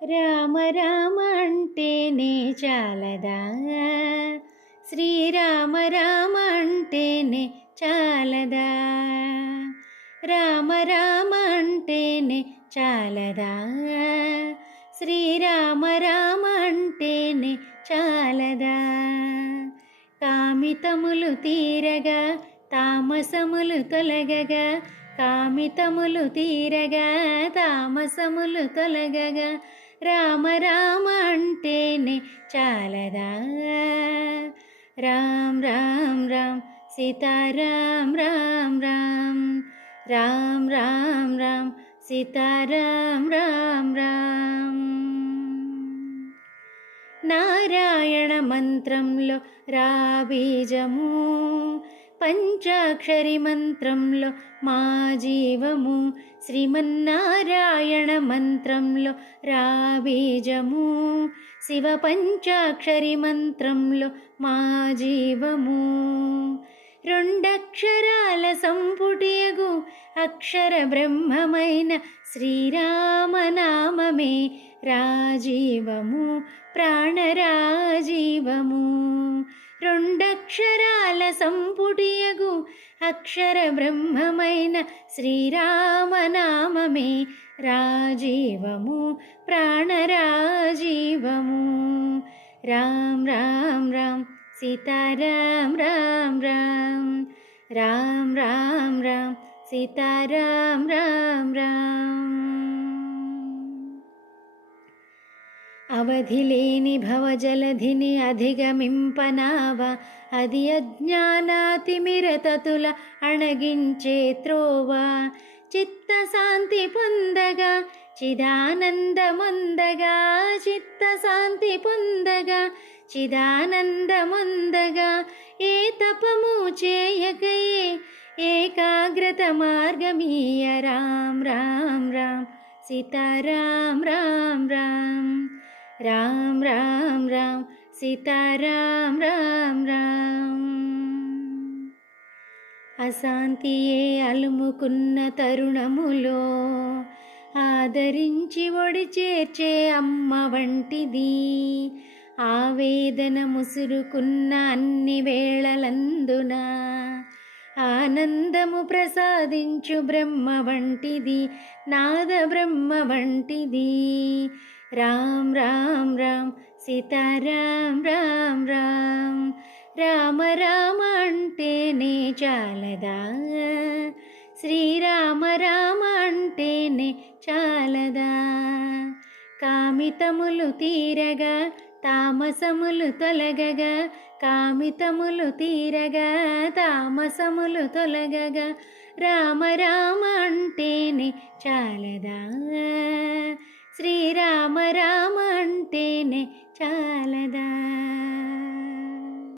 రామ రామ అంటేనే చాలదా, శ్రీరామ రామ అంటేనే చాలదా, రామ రామ అంటేనే చాలదా, శ్రీరామ రామ అంటేనే చాలదా. కామితములు తీరగా తామసములు తొలగగా, కామితములు తీరగా తామసములు తొలగగా, రామ రామ అంటేనే చాలదా. రామ్ రామ్ రామ్ సీతారాం రామ్ రామ్, రామ్ రామ్ రామ్ సీతారాం రామ్ రామ్. నారాయణ మంత్రంలో రా బీజము, పంచాక్షరి మంత్రంలో మా జీవము, శ్రీమన్నారాయణ మంత్రంలో రా బీజము, శివ పంచాక్షరి మంత్రంలో మా జీవము. రెండక్షరాల సంపుటియగు అక్షర బ్రహ్మమైన శ్రీరామనామమే రాజీవము, ప్రాణరాజీవము. రెండక్షరాల సంపుటియగు అక్షర బ్రహ్మమైన శ్రీరామనామమే రాజీవము, ప్రాణరాజీవము. రామ్ రామ్ రామ్ సీతారాం రామ్ రామ్, రామ్ రామ్ రామ్ సీతారాం రామ్ రామ్. అవధిలేని భవజలధిని అధిగమింపనావ, అది అజ్ఞానాతిమిరతతుల అణగించే త్రోవ. చిత్తశాంతి పొందగా చిదానందమొందగా, చిత్తశాంతి పొందగా చిదానందమొందగా, ఏ తపము చేయకయే ఏకాగ్రత మార్గమీయ. రామ్ రామ్ రామ్ సీతారాం రామ్ రామ్, రామ్ రామ్ రామ్ సీతారాం రామ్ రామ్. అశాంతియే అలుముకున్న తరుణములో ఆదరించి ఒడి చేర్చే అమ్మ వంటిది. ఆవేదన ముసురుకున్న అన్ని వేళలందున ఆనందము ప్రసాదించు బ్రహ్మ వంటిది, నాద బ్రహ్మ వంటిది. రామ్ రామ్ రామ్ సీతారాం రామ్ రామ్, రామ రామ అంటేనే చాలదా, శ్రీరామ రామ అంటేనే చాలదా. కామితములు తీరగా తామసములు తొలగగా, కామితములు తీరగా తామసములు తొలగగా, రామ రామ అంటేనే చాలదా, శ్రీరామ రామ అంటేనే చాలదా.